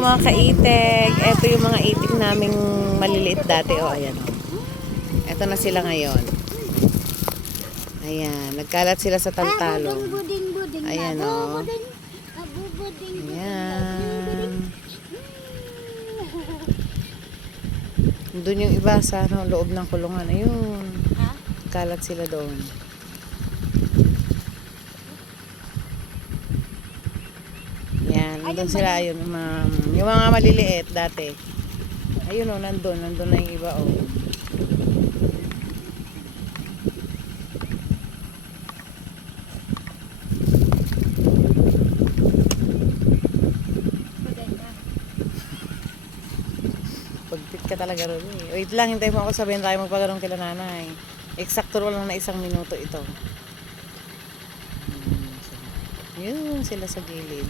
mga kaitig. Ito yung mga itik naming maliliit dati. O, ayan o. Ito na sila ngayon. Ayan, nagkalat sila sa taltalong. Ayan o. Ayan. Doon yung iba sa loob ng kulungan. Ayun. Kalat sila doon. Yan, nandun sila. Ayun, yung mga maliliit dati. Ayun o, nandun na yung iba o. Pagpit ka talaga ron eh. Wait lang, hintay mo ako, sabihin tayo magpagano'n kila nanay. Eksakto lang na 1 minuto ito. Yun sila sa gilid.